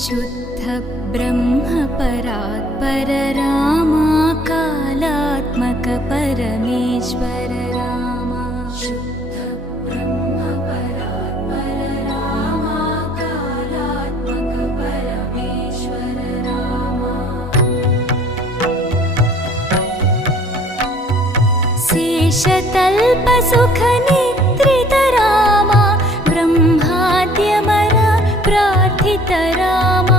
शुद्ध ब्रह्म परात्पर रामा कालात्मक परमेश्वर रामा शुद्ध ब्रह्म परात्पर रामा कालात्मक परमेश्वर रामा शेषतल्प सुख निद्रित रामा ब्रह्माद्यमर प्रार्थित रामा